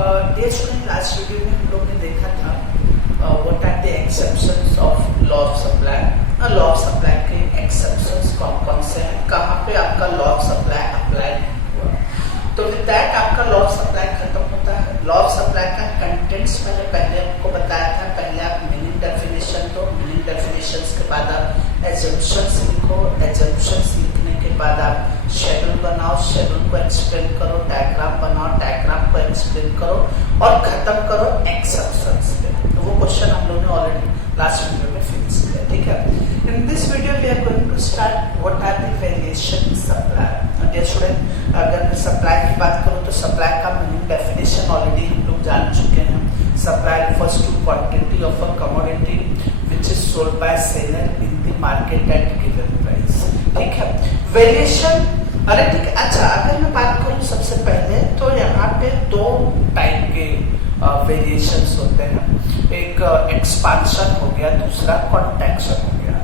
Dear student, last video में हम लोग ने देखा था what are the exceptions of law of supply. Law of supply के एक्सेप्शंस कौन कौन से हैं, कहाँ पे आपका लॉ ऑफ सप्लाई अप्लाई हुआ। तो विद दैट आपका लॉ ऑफ सप्लाई खत्म होता है। लॉ ऑफ सप्लाई का कंटेंट्स मैंने पहले आपको बताया था। पहले आप मीनिंग डेफिनेशन दो, मीनिंग डेफिनेशंस के बाद आप एजम्पशंस लिखो, एजम्पशंस लिखने के बाद आप शेड्यूल बनाओ, शेड्यूल को एक्सप्लेन करो, डायग्राम बनाओ, डायग्राम को एक्सप्लेन करो और खत्म करो एक्सेप्शंस पे। तो वो क्वेश्चन हम लोगों ने ऑलरेडी लास्ट वीडियो में फिनिश किया, ठीक है। In this video we are going to start what are the variation in supply. Dear student, अगर मैं सप्लाई की बात करूं तो सप्लाई का मीनिंग डेफिनेशन ऑलरेडी हम लोग जान चुके हैं। Supply refers to quantity of a commodity which is sold by seller in the market at given price, ठीक है। वेरिएशन, अरे ठीक है, अच्छा अगर मैं बात करूं सबसे पहले तो यहाँ पे दो टाइप के वेरिएशंस होते हैं। एक एक्सपांशन हो गया, दूसरा कॉन्ट्रैक्शन हो गया,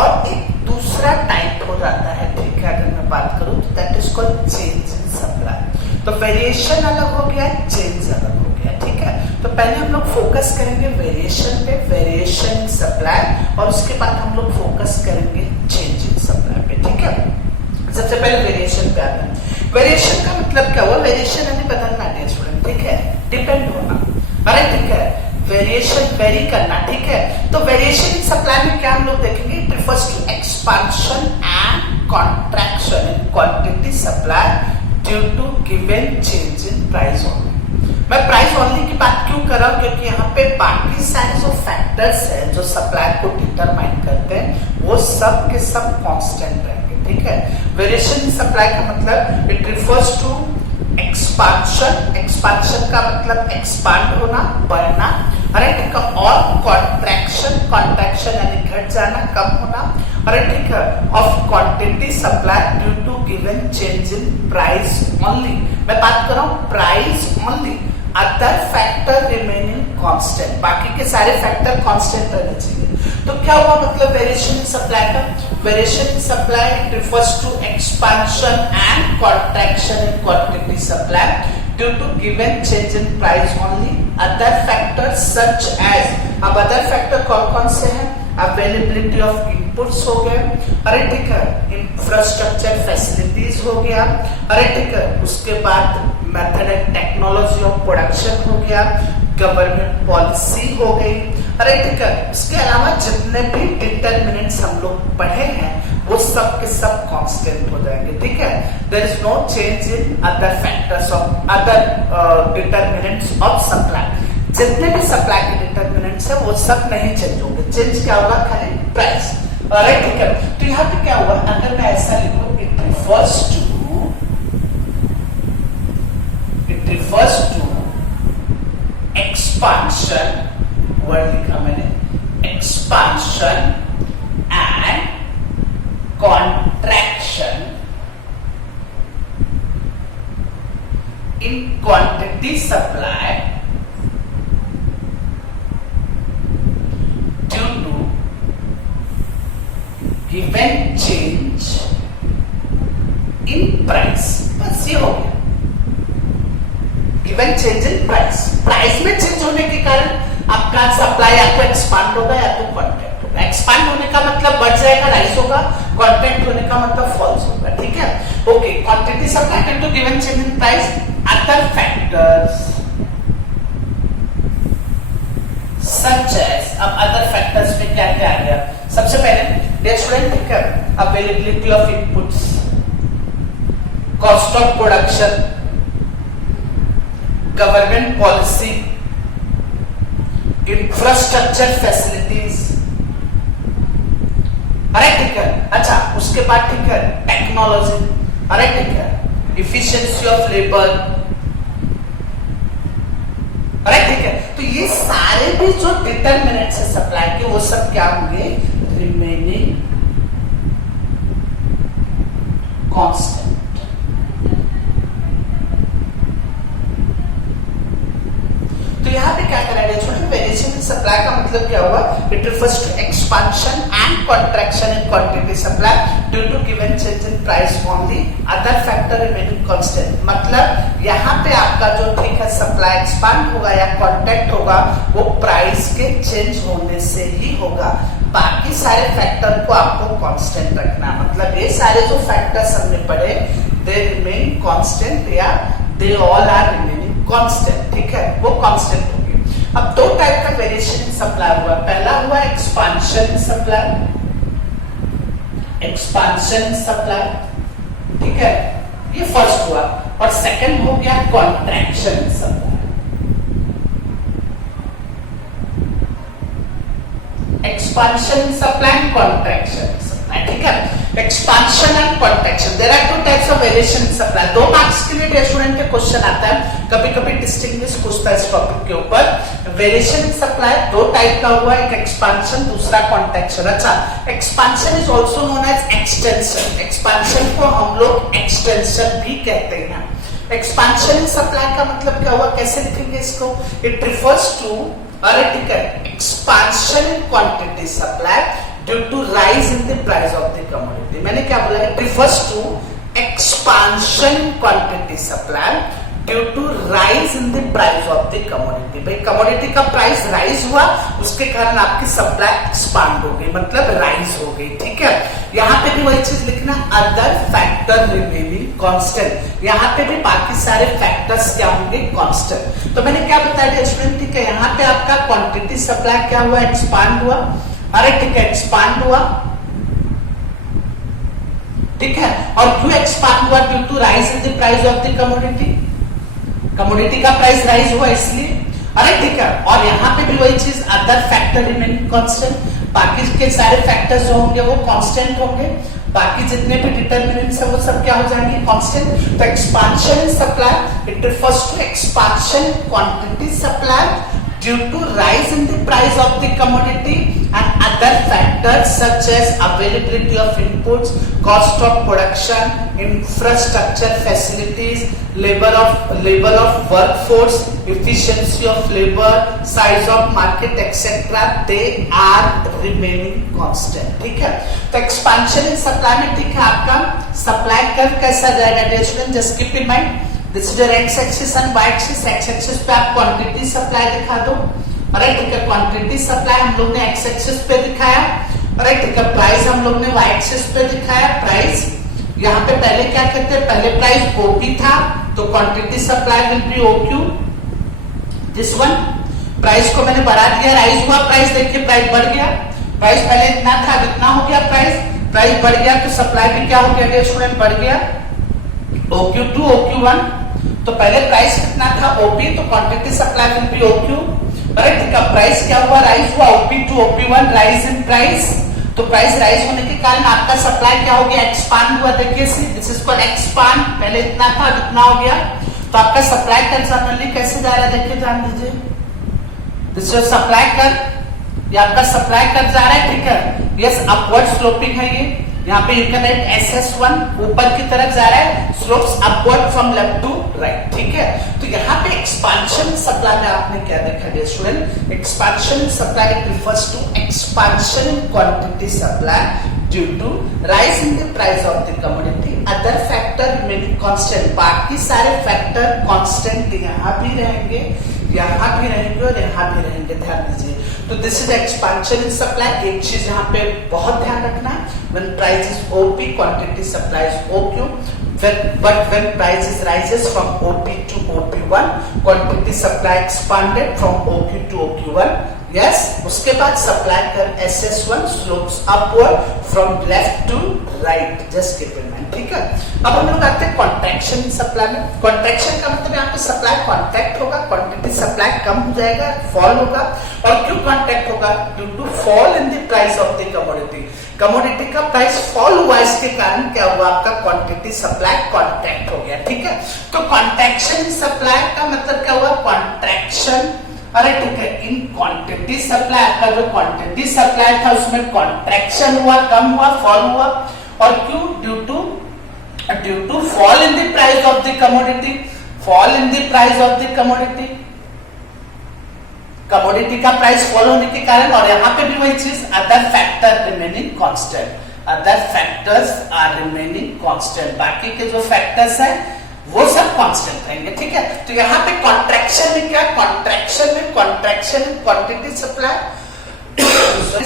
और एक दूसरा टाइप हो जाता है, ठीक है। अगर मैं बात करूं तो that is called change in supply. तो वेरिएशन अलग हो गया, चेंज अलग हो गया, ठीक है। तो पहले हम लोग फोकस करेंगे वेरिएशन पे, वेरिएशन इन सप्लाई, और उसके बाद हम लोग फोकस करेंगे चेंज इन सप्लाई पे, ठीक है। सबसे पहले वेरिएशन पे आते हैं। वेरिएशन का मतलब क्या हुआ? वेरिएशन यानी बदलना, डियर स्टूडेंट, ठीक है, डिपेंड होना, अरे ठीक है, वेरिएशन वेरी करना, ठीक है। तो वेरिएशन इन सप्लाई में क्या हम लोग देखेंगे? It refers to expansion and contraction in quantity supply due to given change in price only. मैं प्राइस ओनली की बात क्यों कर रहा हूं? क्योंकि यहाँ पे बाकी सारे जो फैक्टर्स हैं जो सप्लाई को डिटरमाइन करते हैं वो सब के सब कांस्टेंट रहेंगे, ठीक है। वेरिएशन इन सप्लाई का मतलब it refers to expansion, expansion का मतलब एक्सपांड होना, बढ़ना, अरे ठीक है, और कॉन्ट्रैक्शन, कॉन्ट्रैक्शन यानी घट जाना, कम होना, अरे ठीक है, of quantity supply due to given change in price only. मैं बात कर रहा हूं price only, other factor remaining constant, बाकी के सारे फैक्टर कांस्टेंट रहने चाहिए। तो क्या हुआ मतलब वेरिएशन इन सप्लाई का? Variation in supply it refers to expansion and contraction in quantity supply due to given change in price only. Other factors such as, अब अदर फैक्टर कौन कौन से हैं? अवेलेबिलिटी ऑफ इनपुट्स हो गए, अरे ठीक है, इंफ्रास्ट्रक्चर फैसिलिटीज हो गया, अरे ठीक है, उसके बाद method and technology of production हो गया, गवर्नमेंट पॉलिसी हो गई, अरे ठीक है। इसके अलावा जितने भी डिटरमिनेंट्स हम लोग पढ़े हैं वो सब के सब कांस्टेंट हो जाएंगे, ठीक है। There is no change in other factors of other determinants of supply. जितने भी सप्लाई के डिटरमिनेंट्स है वो सब नहीं चेंज होंगे। चेंज क्या होगा? खाली प्राइस, अरे ठीक है। तो यहाँ पे क्या हुआ? अगर मैं ऐसा लिखूं, it refers to expansion, word लिखा मैंने, expansion and contraction in quantity supply due to given change in price। बस ये हो गया, given change in price. Price में चेंज होने के कारण आपका सप्लाई या तो एक्सपांड होगा या तो कॉन्ट्रैक्ट होगा। एक्सपांड होने का मतलब बढ़ जाएगा, राइज होगा, कॉन्ट्रैक्ट होने का मतलब फॉल्स होगा, ठीक है। Okay, quantity supply due to given change in price, other factors such as, अब अदर फैक्टर्स में क्या क्या आ गया? सबसे पहले डियर स्टूडेंट, ठीक है, availability of inputs, cost of production, government policy, infrastructure facilities, अरे ठीक है। अच्छा, उसके बाद ठीक है, टेक्नोलॉजी, अरे ठीक है, इफिशिएंसी ऑफ लेबर, अरे ठीक है। तो ये सारे भी जो डिटरमिनेंट्स है सप्लाई के वो सब क्या होंगे? Remaining constant. तो यहाँ पे क्या करा है? वेरिएशन quantity supply का मतलब क्या हुआ? It refers to expansion and contraction in quantity supply due to given change in price only. Other factor remaining constant. मतलब यहाँ पे आपका जो ठीक है supply expand होगा या contract होगा वो price के change होने से ही होगा. बाकी सारे फैक्टर को आपको कांस्टेंट रखना. मतलब ये सारे जो फैक्टर्स हमने पढ़े दे रिमेन कांस्टेंट या they all are remaining constant. ठीक है, वो कांस्टेंट होगी. अब दो टाइप का वेरिएशन इन सप्लाई हुआ. पहला हुआ एक्सपांशन सप्लाई, एक्सपांशन सप्लाई. ठीक है, ये फर्स्ट हुआ. और सेकंड हो गया contraction supply. Expansion supply and contraction supply. ठीक है, expansion and contraction. There are two types of variation in supply. 2 marks के लिए स्टूडेंट के क्वेश्चन आता है, कभी-कभी डिस्टिंग्विश पूछता है इस टॉपिक के ऊपर. वेरिएशन इन सप्लाई दो टाइप का हुआ, एक एक्सपांशन, दूसरा कॉन्ट्रैक्शन. अच्छा, expansion is also known as extension. Expansion को हम लोग एक्सटेंशन भी कहते हैं. एक्सपांशन इन सप्लाई का मतलब क्या हुआ, कैसे लिखेंगे इसको? इट रिफर्स टू, अरे ठीक है, expansion in quantity supply due to rise in the price of the commodity. मैंने क्या बोला? It refers to expansion in quantity supply due to rise in the price of the commodity. भाई commodity का price rise हुआ, उसके कारण आपकी supply expand हो गई, मतलब राइज हो गई. ठीक है, यहाँ पे भी वही चीज लिखना, अदर फैक्टर रिमेनिंग कांस्टेंट. यहाँ पे भी बाकी सारे फैक्टर्स क्या होंगे? कांस्टेंट. तो मैंने क्या बताया स्टूडेंट? ठीक है, यहाँ पे आपका क्वांटिटी सप्लाई क्या हुआ? एक्सपांड हुआ. अरे ठीक है, एक्सपांड हुआ. ठीक है, और क्यों एक्सपांड हुआ? Due to rise in the price of the commodity. Commodity का प्राइस राइज हुआ इसलिए. अरे ठीक है, और यहाँ पे भी वही चीज, अदर फैक्टर रिमेनिंग कांस्टेंट. बाकी के सारे फैक्टर्स जो होंगे वो कांस्टेंट होंगे. बाकी जितने भी डिटरमिनेंट्स है वो सब क्या हो जाएंगे? कांस्टेंट. तो expansion in supply it refers to expansion quantity supply due to rise in the price of the commodity and other factors such as availability of inputs, cost of production, infrastructure facilities, labor of workforce, efficiency of labor, size of market, etc. They are remaining constant. ठीक है, तो expansion in supply में ठीक है आपका supply curve कैसा जाएगा? Dear student, just keep in mind this is your X axis and Y axis. X axis पे आप क्वांटिटी सप्लाई दिखा दो. राइट, ठीक है, क्वांटिटी सप्लाई हम लोग ने एक्स एक्सिस पे दिखाया. राइट, ठीक है, प्राइस हम लोग ने वाई एक्सिस पे दिखाया. प्राइस यहाँ पे पहले क्या कहते हैं? पहले प्राइस ओपी था, तो quantity supply will be OQ. This one price को मैंने बढ़ा दिया, राइज हुआ प्राइस. देखिए प्राइस बढ़ गया. प्राइस पहले इतना था, कितना हो गया प्राइस? प्राइस बढ़ गया, तो सप्लाई भी क्या हो गया स्टूडेंट? बढ़ गया. OQ2 OQ1. तो पहले प्राइस कितना था? OP, तो quantity supply will be OQ. Right, का प्राइस क्या हुआ? राइज हुआ. OP2 OP1 rise in price. तो प्राइस राइज होने के कारण आपका सप्लाई क्या हो गया? एक्सपांड हुआ. देखिए दिस इज कॉल्ड एक्सपांड. पहले इतना था, इतना हो गया. तो आपका सप्लाई कर्व जनरली कैसे जा रहा है? देखिए ध्यान दीजिए, दिस इज सप्लाई कर्व. ये आपका सप्लाई कर्व जा रहा है. ठीक है, यस, अपवर्ड स्लोपिंग है ये. यहाँ पे इंटरनेट SS1 ऊपर की तरफ जा रहा है, slopes upward from left to right. ठीक है, तो यहाँ पे एक्सपांशन सप्लाई में आपने क्या देखा dear student? Expansion supply refers to expansion in quantity supply due to rise in the price of the commodity. Other factor remaining constant. बाकी सारे फैक्टर कांस्टेंट यहाँ भी रहेंगे, यहाँ भी रहेंगे और यहाँ भी रहेंगे. ध्यान दीजिए. तो this is expansion in supply. एक चीज यहाँ पे बहुत ध्यान रखना, when price is OP, quantity supply is OQ. But when prices rises from OP to OP1, quantity supply expanded from OQ to OQ1. Yes, उसके बाद सप्लाई कर SS1 slopes upward from left to right. Just keep in mind. ठीक है, अब हम लोग आते हैं कॉन्ट्रैक्शन सप्लाई में. कॉन्ट्रैक्शन का मतलब यहाँ पे सप्लाई कॉन्ट्रैक्ट होगा, क्वांटिटी सप्लाई कम हो जाएगा, फॉल होगा. और क्यों कॉन्ट्रैक्ट होगा? Due to fall in the price of the commodity. Commodity का प्राइस फॉल हुआ, इसके कारण क्या हुआ? आपका क्वांटिटी सप्लाई कॉन्ट्रैक्ट हो गया. ठीक है, तो कॉन्ट्रैक्शन सप्लाई का मतलब क्या हुआ? कॉन्ट्रैक्शन. अरे ठीक है, इन क्वांटिटी सप्लाई आपका जो क्वांटिटी सप्लाई था उसमें कॉन्ट्रैक्शन हुआ, कम हुआ, फॉल हुआ. और क्यों? Due to fall in the price of the commodity. Fall in the price of the commodity. Commodity का प्राइस फॉल होने के कारण, और यहाँ पे भी वही चीज, other factor remaining constant, other factors are remaining constant, बाकी के जो फैक्टर्स हैं वो सब कांस्टेंट रहेंगे, ठीक है। तो यहाँ पे कॉन्ट्रैक्शन में क्या, कॉन्ट्रैक्शन में क्वांटिटी सप्लाई,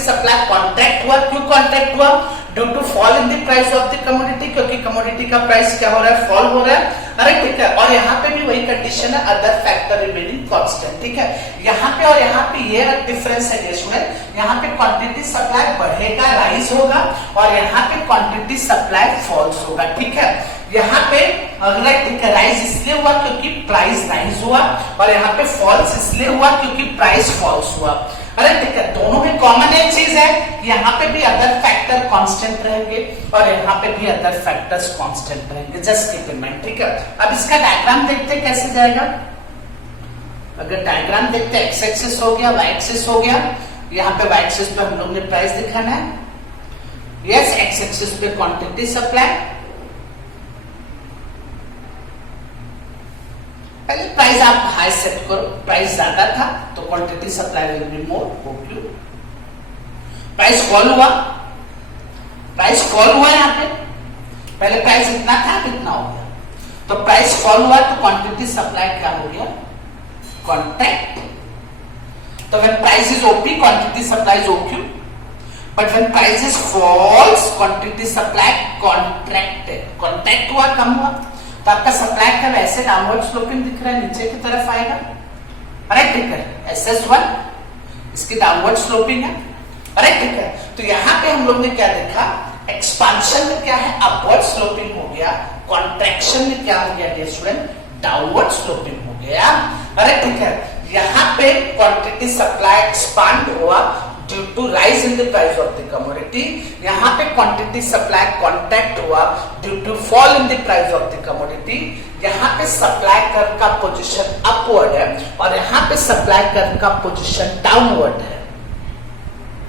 सप्लाई कॉन्ट्रैक्ट हुआ, क्यों कॉन्ट्रैक्ट हुआ, due to fall in the price of the commodity, क्योंकि कमोडिटी का प्राइस क्या हो रहा है, फॉल हो रहा है, अरे ठीक है। और यहाँ पे भी वही कंडीशन है, अदर फैक्टर रिमेनिंग कांस्टेंट, ठीक है। यहाँ पे और यहाँ पे ये डिफरेंस है स्टूडेंट, यहाँ पे क्वांटिटी सप्लाई बढ़ेगा, राइज होगा, और यहाँ पे क्वांटिटी सप्लाई फॉल्स होगा, ठीक है। यहाँ पे राइज इसलिए हुआ क्योंकि प्राइस राइज हुआ, और यहाँ पे फॉल्स इसलिए हुआ क्योंकि प्राइस फॉल्स हुआ, अरे ठीक है। दोनों में कॉमन एक चीज है, यहाँ पे भी अदर फैक्टर कांस्टेंट रहेंगे और यहाँ पे भी अदर फैक्टर्स कांस्टेंट रहेंगे, जस्ट कीप इन माइंड, ठीक है। अब इसका डायग्राम देखते कैसे जाएगा। अगर डायग्राम देखते, एक्स एक्सिस हो गया, वाई एक्सिस हो गया, यहाँ पे वाई एक्सिस पे हम लोग ने प्राइस दिखाना है, यस, एक्स एक्सिस पे क्वांटिटी सप्लाई, पहले प्राइस आप हाई सेट करो, प्राइस ज्यादा था तो quantity supply will be more, क्यों प्राइस फॉल हुआ, प्राइस फॉल हुआ, यहाँ पे पहले प्राइस इतना था कितना हो गया, तो प्राइस फॉल हुआ तो क्वांटिटी सप्लाई क्या हो गया, कॉन्ट्रैक्ट। तो when price is up quantity supply is up, but when price is falls quantity supply contracted, contract हुआ, कम हुआ, तो आपका सप्लाई का वैसे डाउनवर्ड स्लोपिंग दिख रहा है, नीचे की तरफ आएगा, राइट, ठीक है। SS1 इसकी डाउनवर्ड स्लोपिंग है, राइट, ठीक है। तो यहाँ पे हम लोग ने क्या देखा, एक्सपांशन में क्या है, अपवर्ड स्लोपिंग हो गया, कॉन्ट्रैक्शन में क्या हो गया डियर स्टूडेंट, डाउनवर्ड स्लोपिंग हो गया, राइट, ठीक है। यहाँ पे क्वांटिटी सप्लाई एक्सपांड हुआ due to rise in the price of the commodity, यहाँ पे क्वांटिटी सप्लाई कॉन्ट्रैक्ट हुआ due to fall in the price of the commodity, यहाँ पे सप्लाई कर्व का पोजीशन अपवर्ड है और यहाँ पे सप्लाई कर्व का पोजीशन डाउनवर्ड है,